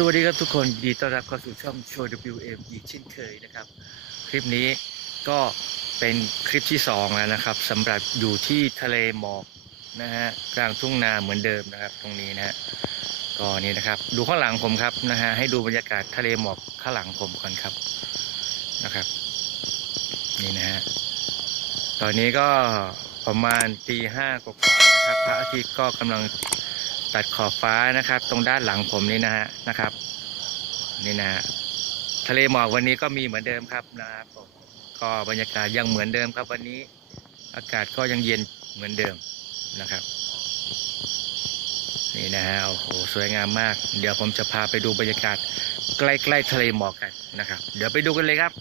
สวัสดีครับทุกคนยินดีต้อนรับเข้าสู่ช่องโชว์ WM อีกเช่นเคยนะครับ คลิปนี้ก็เป็นคลิปที่สองแล้วนะครับสำหรับอยู่ที่ทะเลหมอกนะฮะกลางทุ่งนาเหมือนเดิมนะครับ ตรงนี้นะฮะก็นี่นะครับ ดูข้างหลังผมครับนะฮะให้ดูบรรยากาศทะเลหมอกข้างหลังผมก่อนครับนะครับ นี่นะฮะตอนนี้ก็ประมาณตีห้ากว่านะครับพระอาทิตย์ก็กำลัง ตัดขอบฟ้านะครับ ตรงด้านหลังผมนี่นะฮะนะครับ นี่นะฮะทะเลหมอกวันนี้ก็มีเหมือนเดิมครับนะครับก็บรรยากาศยังเหมือนเดิมครับ วันนี้อากาศก็ยังเย็นเหมือนเดิมนะครับ นี่นะฮะโอ้โหสวยงามมาก เดี๋ยวผมจะพาไปดูบรรยากาศใกล้ๆทะเลหมอกกันนะครับ เดี๋ยวไปดูกันเลยครับ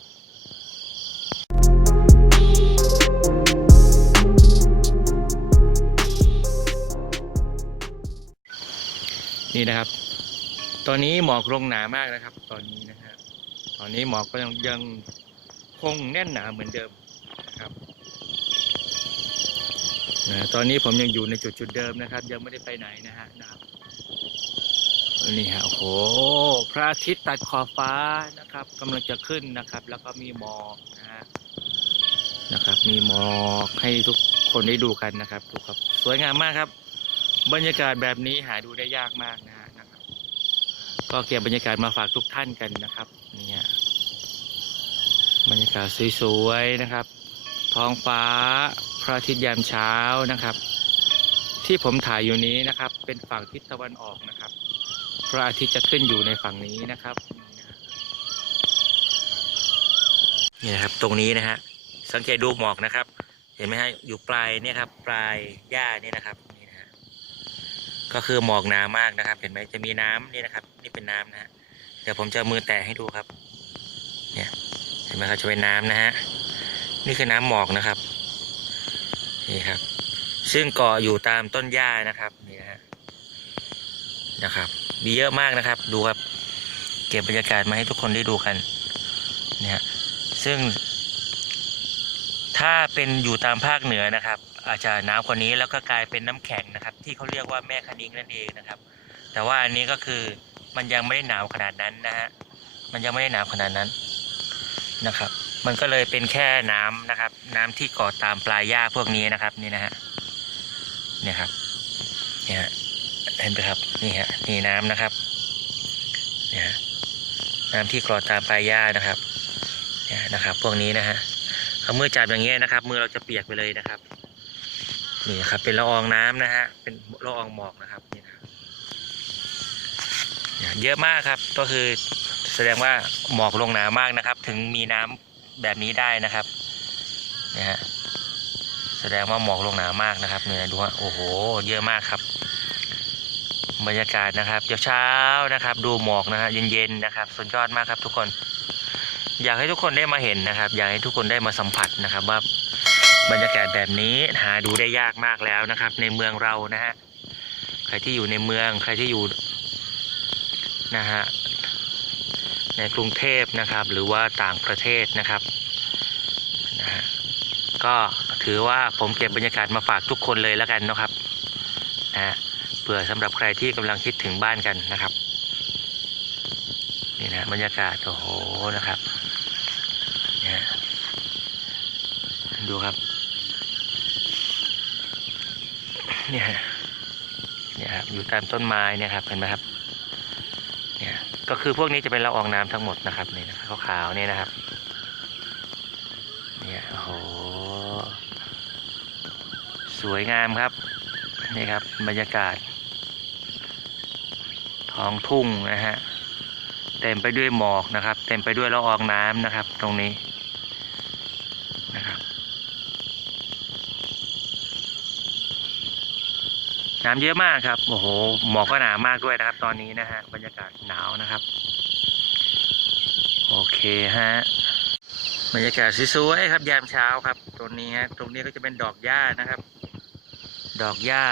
นี่นะครับ ตอนนี้หมอกลงหนามากนะครับ ตอนนี้นะฮะตอนนี้หมอกก็ยังยังคงแน่นหนาเหมือนเดิมนะครับนะตอนนี้ผมยังอยู่ในจุดจุดเดิมนะครับ ยังไม่ได้ไปไหนนะฮะนะครับนี่ฮะโอ้โหพระอาทิตย์ตัดขอบฟ้านะครับกำลังจะขึ้นนะครับ แล้วก็มีหมอกนะฮะนะครับ มีหมอกให้ทุกคนได้ดูกันนะครับดูครับ สวยงามมากครับ บรรยากาศแบบนี้หาดูได้ยากมากนะฮะนะครับ ก็เก็บบรรยากาศมาฝากทุกท่านกันนะครับเนี่ยบรรยากาศสวยๆนะครับ ท้องฟ้าพระอาทิตย์ยามเช้านะครับ ที่ผมถ่ายอยู่นี้นะครับ เป็นฝั่งทิศตะวันออกนะครับ พระอาทิตย์จะขึ้นอยู่ในฝั่งนี้นะครับนี่นะครับตรงนี้นะฮะสังเกตดูหมอกนะครับ เห็นไหมฮะอยู่ปลายเนี่ยครับ ปลายหญ้านี่นะครับ ก็คือหมอกหนามากนะครับ เห็นไหมจะมีน้ำนี่นะครับ นี่เป็นน้ำนะฮะเดี๋ยวผมจะมือแตะให้ดูครับ เนี่ยเห็นไหมครับจะเป็นน้ำนะฮะนี่คือน้ำหมอกนะครับนี่ครับ ซึ่งเกาะอยู่ตามต้นหญ้านะครับนี่นะฮะนะครับ มีเยอะมากนะครับ ดูครับเก็บบรรยากาศมาให้ทุกคนได้ดูกันเนี่ยซึ่ง ถ้าเป็นอยู่ตามภาคเหนือนะครับ อาจจะหนาวกว่านี้แล้วก็กลายเป็นน้ำแข็งนะครับ ที่เขาเรียกว่าแม่คะนิงนั่นเองนะครับ แต่ว่าอันนี้ก็คือมันยังไม่ได้หนาวขนาดนั้นนะฮะมันยังไม่ได้หนาวขนาดนั้นนะครับ มันก็เลยเป็นแค่น้ำนะครับ น้ำที่เกาะตามปลายหญ้าพวกนี้นะครับนี่นะฮะเนี่ยครับเนี่ยฮะเห็นไหมครับนี่ฮะนี่น้ำนะครับเนี่ยฮะน้ำที่เกาะตามปลายหญ้านะครับเนี่ยนะครับ พวกนี้นะฮะเอามือจับอย่างเงี้ยนะครับ มือเราจะเปียกไปเลยนะครับ นี่ครับ เป็นละอองน้ำนะฮะ เป็นละอองหมอกนะครับนี่นะเยอะมากครับ ก็คือแสดงว่าหมอกลงหนามากนะครับ ถึงมีน้ำแบบนี้ได้นะครับนะฮะแสดงว่าหมอกลงหนามากนะครับเนี่ยดูฮะโอ้โห เยอะมากครับ บรรยากาศนะครับเช้าๆนะครับ ดูหมอกนะฮะเย็นๆนะครับสุดยอดมากครับ ทุกคน อยากให้ทุกคนได้มาเห็นนะครับ อยากให้ทุกคนได้มาสัมผัสนะครับ ว่า บรรยากาศแบบนี้หาดูได้ยากมากแล้วนะครับ ในเมืองเรานะฮะใครที่อยู่ในเมืองใครที่อยู่นะฮะในกรุงเทพนะครับ หรือว่าต่างประเทศนะครับนะฮะก็ถือว่าผมเก็บบรรยากาศมาฝากทุกคนเลยแล้วกันนะครับนะฮะเผื่อสำหรับใครที่กำลังคิดถึงบ้านกันนะครับนี่นะบรรยากาศโอ้โหนะครับเนี่ยดูครับ เนี่ยฮะเนี่ยครับอยู่ตามต้นไม้เนี่ยครับเห็นไหมครับ เนี่ยก็คือพวกนี้จะเป็นละอองน้ำทั้งหมดนะครับนี่นะขาวๆเนี่ยนะครับ เนี่ยโอ้โหสวยงามครับนี่ครับบรรยากาศ ท้องทุ่งนะฮะเต็มไปด้วยหมอกนะครับ เต็มไปด้วยละอองน้ำนะครับ ตรงนี้นะครับ น้ำเยอะมากครับโอ้โหหมอกก็หนามากด้วยนะครับ ตอนนี้นะฮะบรรยากาศหนาวนะครับ โอเคฮะบรรยากาศสวยๆครับยามเช้าครับ ตรงนี้ฮะตรงนี้ก็จะเป็นดอกหญ้านะครับ ดอกหญ้า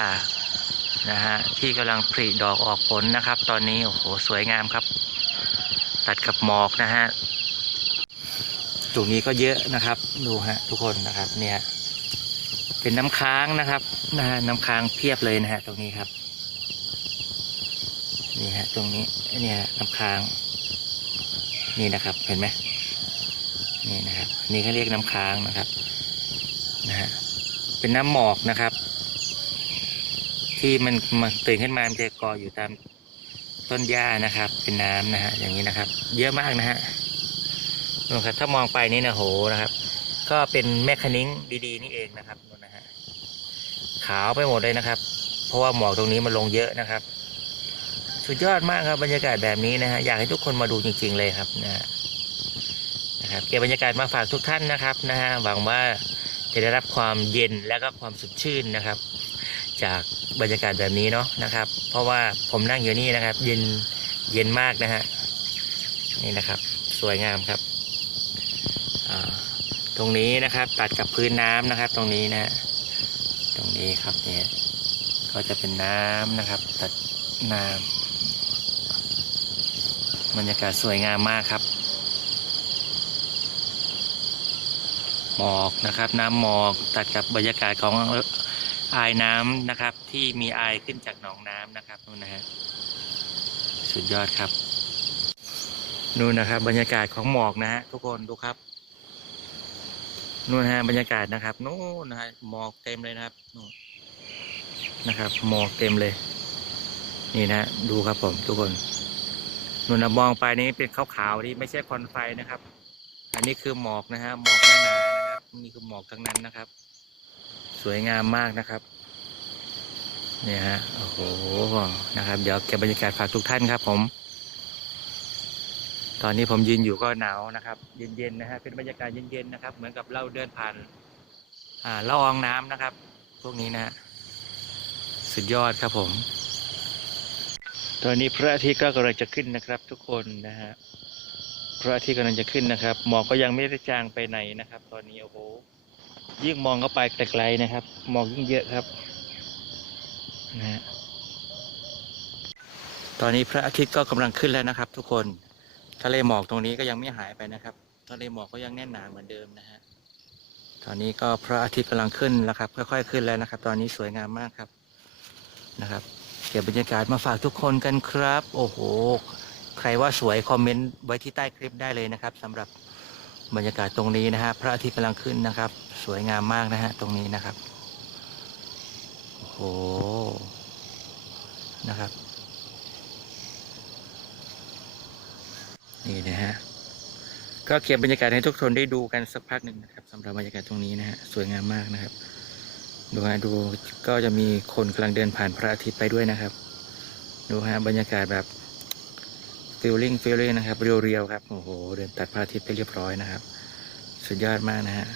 นะฮะที่กำลังผลิดอกออกผลนะครับ ตอนนี้โอ้โหสวยงามครับ ตัดกับหมอกนะฮะตรงนี้ก็เยอะนะครับ ดูฮะทุกคนนะครับเนี่ย เป็นน้ำค้างนะครับนะฮะน้ำค้างเพียบเลยนะฮะตรงนี้ครับนี่ฮะตรงนี้เนี่ยน้ำค้างนี่นะครับเห็นไหมนี่นะครับนี่เขาเรียกน้ำค้างนะครับนะฮะเป็นน้ำหมอกนะครับ ที่มันมันตื่นขึ้นมามันจะกออยู่ตามต้นหญ้านะครับ เป็นน้ำนะฮะอย่างนี้นะครับ เยอะมากนะฮะนู่นครับถ้ามองไปนี่นะโหนะครับ ก็เป็นแม่คณิ้งดีๆนี่เองนะครับ ขาวไปหมดเลยนะครับ เพราะว่าหมอกตรงนี้มันลงเยอะนะครับ สุดยอดมากครับบรรยากาศแบบนี้นะฮะอยากให้ทุกคนมาดูจริง ๆ เลยครับนะฮะนะครับเก็บบรรยากาศมาฝากทุกท่านนะครับนะฮะหวังว่าจะได้รับความเย็นและก็ความสดชื่นนะครับ จากบรรยากาศแบบนี้เนาะนะครับ เพราะว่าผมนั่งอยู่นี่นะครับ เย็นเย็นมากนะฮะนี่นะครับ สวยงามครับตรงนี้นะครับตัดกับพื้นน้ำนะครับ ตรงนี้นะฮะ ตรงนี้ครับเนี่ยก็จะเป็นน้ำนะครับ ตัดน้ำบรรยากาศสวยงามมากครับ หมอกนะครับ น้ำหมอกตัดกับบรรยากาศของอายน้ำนะครับ ที่มีอายขึ้นจากหนองน้ำนะครับนู่นนะฮะสุดยอดครับนู่นนะครับ บรรยากาศของหมอกนะฮะทุกคนดูครับ นู่นฮะบรรยากาศนะครับนู่นนะฮะหมอกเต็มเลยนะครับนู่นนะครับ หมอกเต็มเลย นี่นะฮะดูครับผมทุกคนนู่นนะมองไปนี้เป็นขาวๆนี่ไม่ใช่ควันไฟนะครับ อันนี้คือหมอกนะฮะหมอกหนาๆนะครับนี่คือหมอกทั้งนั้นนะครับ สวยงามมากนะครับเนี่ยฮะโอ้โหนะครับ เดี๋ยวเก็บบรรยากาศฝากทุกท่านครับผม ตอนนี้ผมยืนอยู่ก็หนาวนะครับ เย็นๆนะฮะเป็นบรรยากาศเย็นๆนะครับ เหมือนกับเราเดินผ่านอ่าละอองน้ำนะครับ พวกนี้นะฮะสุดยอดครับผม ตอนนี้พระอาทิตย์ก็กำลังจะขึ้นนะครับ ทุกคนนะฮะพระอาทิตย์กำลังจะขึ้นนะครับหมอกก็ยังไม่ได้จางไปไหนนะครับ ตอนนี้โอ้โหยิ่งมองเข้าไปไกลๆนะครับหมอกยิ่งเยอะครับนะฮะตอนนี้พระอาทิตย์ก็กำลังขึ้นแล้วนะครับ ทุกคน ทะเลหมอกตรงนี้ก็ยังไม่หายไปนะครับ ทะเลหมอกก็ยังแน่นหนาเหมือนเดิมนะฮะ ตอนนี้ก็พระอาทิตย์กำลังขึ้นแล้วครับ ค่อยๆขึ้นแล้วนะครับ ตอนนี้สวยงามมากครับนะครับ เก็บบรรยากาศมาฝากทุกคนกันครับ โอ้โห ใครว่าสวยคอมเมนต์ไว้ที่ใต้คลิปได้เลยนะครับสำหรับบรรยากาศตรงนี้นะฮะพระอาทิตย์กำลังขึ้นนะครับ สวยงามมากนะฮะตรงนี้นะครับ โอ้โหนะครับ นี่นะฮะก็เก็บบรรยากาศให้ทุกคนได้ดูกันสักพักหนึ่งนะครับสำหรับบรรยากาศตรงนี้นะฮะสวยงามมากนะครับ ดูฮะดูก็จะมีคนกำลังเดินผ่านพระอาทิตย์ไปด้วยนะครับ ดูฮะบรรยากาศแบบฟิลลิ่งฟิลลิ่งนะครับเรียวๆครับโอ้โหเดินตัดพระอาทิตย์ไปเรียบร้อยนะครับ สุดยอดมากนะฮะ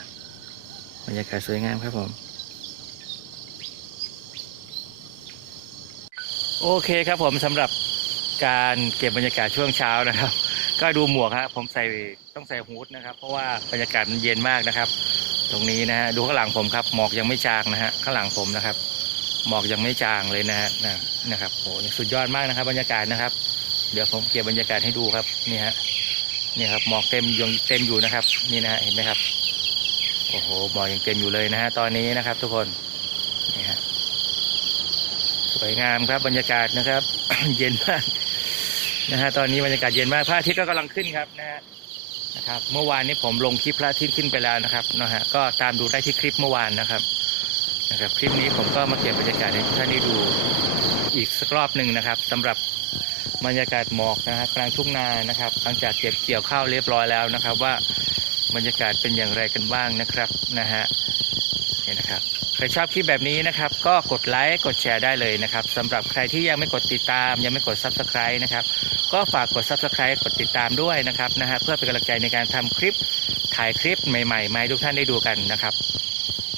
บรรยากาศสวยงามครับผมโอเคครับผมสำหรับการเก็บบรรยากาศช่วงเช้านะครับ ก็ดูหมวกฮะผมใส่ต้องใส่ฮูดนะครับ เพราะว่าบรรยากาศมันเย็นมากนะครับ ตรงนี้นะฮะดูข้างหลังผมครับ หมอกยังไม่จางนะฮะข้างหลังผมนะครับ หมอกยังไม่จางเลยนะฮะนะนะครับโหสุดยอดมากนะครับ บรรยากาศนะครับ เดี๋ยวผมเก็บบรรยากาศให้ดูครับนี่ฮะนี่ครับหมอกเต็มยังเต็มอยู่นะครับ นี่นะฮะเห็นไหมครับโอ้โหหมอกยังเต็มอยู่เลยนะฮะตอนนี้นะครับ ทุกคนนี่ฮะสวยงามครับบรรยากาศนะครับ เย็นมาก นะฮะตอนนี้บรรยากาศเย็นมากพระอาทิตย์ก็กำลังขึ้นครับนะฮะนะครับเมื่อวานนี้ผมลงคลิปพระอาทิตย์ขึ้นไปแล้วนะครับนะฮะก็ตามดูได้ที่คลิปเมื่อวานนะครับนะครับคลิปนี้ผมก็มาเก็บบรรยากาศให้ท่านได้ดูอีกสักรอบหนึ่งนะครับสำหรับบรรยากาศหมอกนะฮะกลางทุ่งนานะครับหลังจากเก็บเกี่ยวข้าวเรียบร้อยแล้วนะครับ ว่าบรรยากาศเป็นอย่างไรกันบ้างนะครับนะฮะนี่นะครับ ครชอบคลิปแบบนี้นะครับ ก็กดไลค์กดแชร์ได้เลยนะครับสำหรับใครที่ยังไม่กดติดตาม ยังไม่กด subscribe นะครับ ก็ฝากกด subscribe กดติดตามด้วยนะครับนะฮะเพื่อเป็นกำลังใจในการทำคลิปถ่ายคลิปใหม่ๆมาให้ทุกท่านได้ดูกันนะครับ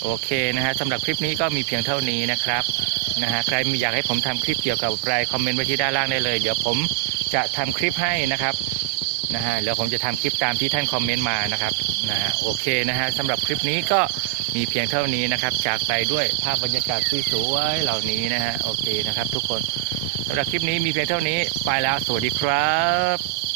โอเคนะฮะสำหรับคลิปนี้ก็มีเพียงเท่านี้นะครับนะฮะใครมีอยากให้ผมทำคลิปเกี่ยวกับอะไรคอมเมนต์ไว้ที่ด้านล่างได้เลย เดี๋ยวผมจะทำคลิปให้นะครับ นะฮะเดี๋ยวผมจะทำคลิปตามที่ท่านคอมเมนต์มานะครับนะฮะโอเคนะฮะสำหรับคลิปนี้ก็มีเพียงเท่านี้นะครับจากไปด้วยภาพบรรยากาศสวยๆเหล่านี้นะฮะโอเคนะครับ ทุกคนสำหรับคลิปนี้มีเพียงเท่านี้ไปแล้วสวัสดีครับ